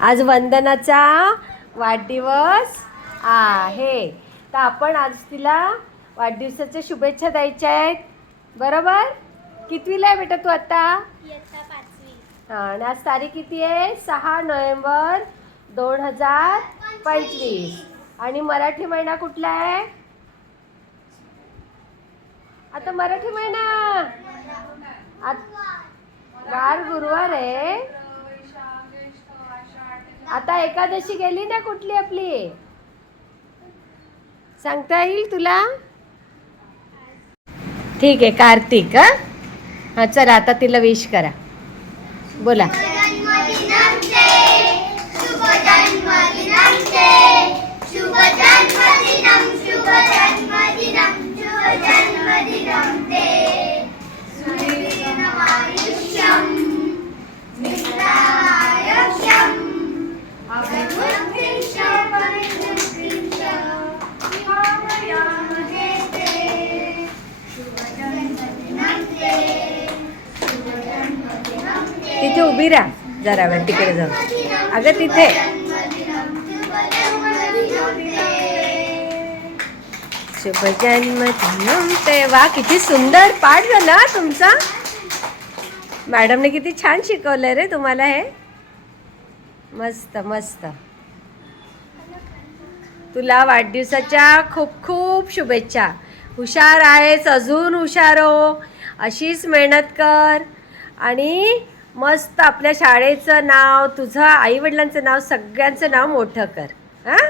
आज वंदनाचा वाढदिवस आहे, तर आपण आज तिला वाढदिवसाच्या शुभेच्छा द्यायच्या आहेत. बरोबर? कितवीला आहे बेटा तू आता? इयत्ता 5वी. हां, आणि आज तारीख किती आहे? 6 नोव्हेंबर 2025. आणि मराठी महिना कुठला आहे? आता मराठी महिना वार गुरुवार आहे. आता एकादशी गेली ना कुठली आपली, सांगता येईल तुला? ठीक आहे, कार्तिक. हां चला आता तिला विश करा, बोला. तिथे उभी राहा जरा वेळ, तिकडे जाऊ. अगं तिथे शुभ जन्मदिन ते. वा, किती सुंदर पाठ झाला तुमचा. मॅडमने किती छान शिकवलंय रे तुम्हाला हे. मस्त मस्त. तुला वाढदिवसाच्या खूप खूप शुभेच्छा. हुशार आहेस, अजून हुशार हो, अशीच मेहनत कर आणि मस्त आपल्या शाळेचं नाव, तुझं आईवडिलांचं नाव, सगळ्यांचं नाव मोठं कर. हां.